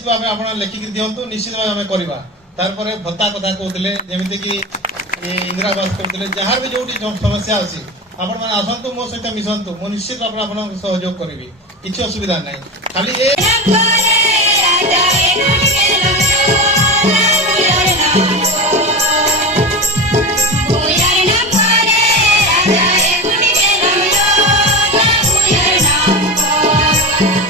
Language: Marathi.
निश्चित भाव आप लिखिक दिंतु निश्चित भाव आम करवा तारपर भत्ता कथा कहते जमीक इंदिरा आवास करते जहाँ भी जो समस्या अच्छी आपण मैंने आसतु मो सहित मिशंतु मो निश्चित भाव आप सहयोग करी किसी असुविधा ना खाली Yeah.